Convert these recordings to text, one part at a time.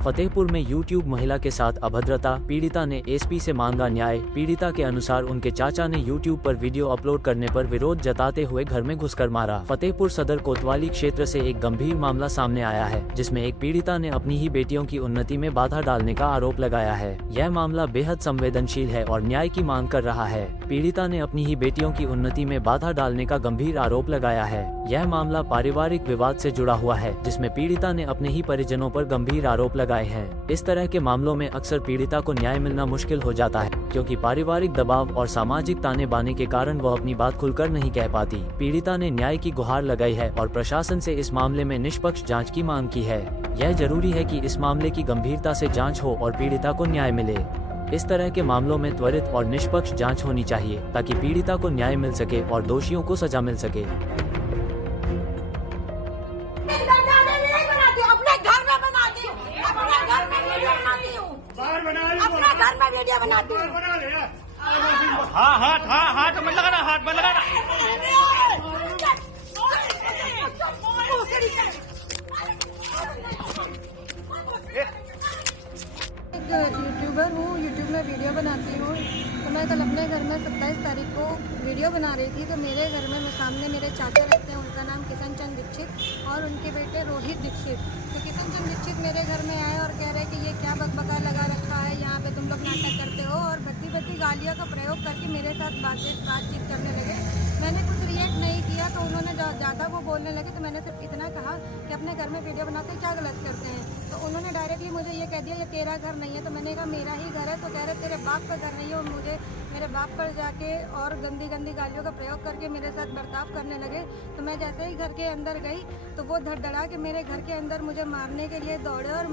फतेहपुर में यूट्यूब महिला के साथ अभद्रता, पीड़िता ने एसपी से मांगा न्याय। पीड़िता के अनुसार उनके चाचा ने यूट्यूब पर वीडियो अपलोड करने पर विरोध जताते हुए घर में घुसकर मारा। फतेहपुर सदर कोतवाली क्षेत्र से एक गंभीर मामला सामने आया है, जिसमें एक पीड़िता ने अपनी ही बेटियों की उन्नति में बाधा डालने का आरोप लगाया है। यह मामला बेहद संवेदनशील है और न्याय की मांग कर रहा है। पीड़िता ने अपनी ही बेटियों की उन्नति में बाधा डालने का गंभीर आरोप लगाया है। यह मामला पारिवारिक विवाद से जुड़ा हुआ है, जिसमें पीड़िता ने अपने ही परिजनों पर गंभीर आरोप लगाए हैं। इस तरह के मामलों में अक्सर पीड़िता को न्याय मिलना मुश्किल हो जाता है, क्योंकि पारिवारिक दबाव और सामाजिक ताने बाने के कारण वह अपनी बात खुलकर नहीं कह पाती। पीड़िता ने न्याय की गुहार लगाई है और प्रशासन से इस मामले में निष्पक्ष जांच की मांग की है। यह जरूरी है कि इस मामले की गंभीरता से जांच हो और पीड़िता को न्याय मिले। इस तरह के मामलों में त्वरित और निष्पक्ष जांच होनी चाहिए, ताकि पीड़िता को न्याय मिल सके और दोषियों को सजा मिल सके। हाथ मत लगाना, हाथ मत लगाना। एक यूट्यूबर हूँ, यूट्यूब में वीडियो बनाती हूँ। तो मैं कल अपने घर में 27 तारीख को वीडियो बना रही थी। तो मेरे घर में सामने मेरे चाचा रहते हैं, उनका नाम किशन चंद दीक्षित और उनके बेटे रोहित दीक्षित। तो किशन चंद दीक्षित मेरे घर में आए और कह रहे कि ये क्या बकबका लगा रखा है, यहाँ पे तुम लोग नाटक करते हो, और भद्दी गालियों का प्रयोग करके मेरे साथ बातचीत करने लगे। मैंने कुछ रिएक्ट नहीं किया, तो उन्होंने ज़्यादा वो बोलने लगे। तो मैंने सिर्फ इतना कहा कि अपने घर में वीडियो बनाते क्या गलत करते हैं। तो उन्होंने डायरेक्टली मुझे ये कह दिया ये तेरा घर नहीं है। तो मैंने कहा मेरा ही घर है। तो कह रहे तेरे बाप का घर नहीं है। और मुझे मेरे बाप पर जाके और गंदी गालियों का प्रयोग करके मेरे साथ बर्ताव करने लगे। तो मैं जैसे ही घर के अंदर गई तो वो धड़धड़ा के मेरे घर के अंदर मुझे मारने के लिए दौड़े, और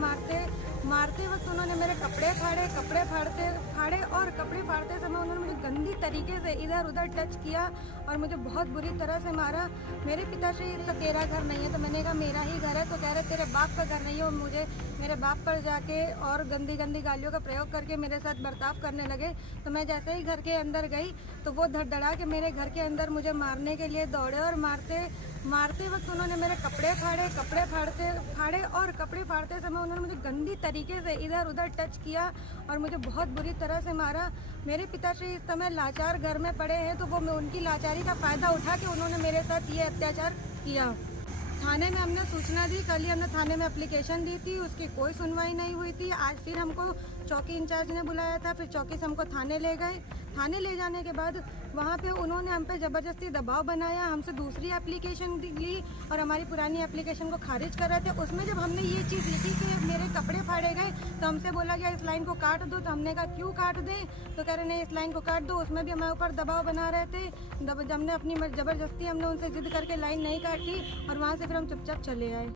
मारते वक्त उन्होंने मेरे कपड़े फाड़े और कपड़े फाड़ते समय उन्होंने मुझे गंदी तरीके से इधर उधर टच किया और मुझे बहुत बुरी तरह से मारा। मेरे पिताश्री तो तेरा घर नहीं है। तो मैंने कहा मेरा ही घर है। तो कह रहे तेरे बाप का घर नहीं है। और मुझे मेरे बाप पर जाके और गंदी गालियों का प्रयोग करके मेरे साथ बर्ताव करने लगे। तो मैं जैसे ही घर के अंदर गई तो वो धड़धड़ा के मेरे घर के अंदर मुझे मारने के लिए दौड़े, और मारते वक्त उन्होंने मेरे कपड़े फाड़े और कपड़े फाड़ते समय उन्होंने मुझे गंदी तरीके से इधर उधर टच किया और मुझे बहुत बुरी तरह से मारा। मेरे पिताश्री इस समय लाचार घर में पड़े हैं। तो वो उनकी लाचारी का फ़ायदा उठा के उन्होंने मेरे साथ ये अत्याचार किया। थाने में हमने सूचना दी, कल ही हमने थाने में एप्लीकेशन दी थी, उसकी कोई सुनवाई नहीं हुई थी। आज फिर हमको चौकी इंचार्ज ने बुलाया था, फिर चौकी से हमको थाने ले गए। थाने ले जाने के बाद वहाँ पे उन्होंने हम पे ज़बरदस्ती दबाव बनाया, हमसे दूसरी एप्लीकेशन ली और हमारी पुरानी एप्लीकेशन को खारिज कर रहे थे। उसमें जब हमने ये चीज़ लिखी कि मेरे कपड़े फाड़े गए, तो हमसे बोला गया इस लाइन को काट दो। तो हमने कहा क्यों काट दें? तो कह रहे नहीं इस लाइन को काट दो। उसमें भी हमारे ऊपर दबाव बना रहे थे। जब हमने अपनी ज़बरदस्ती हमने उनसे जिद करके लाइन नहीं काटी और वहाँ से फिर हम चुपचाप चले आए।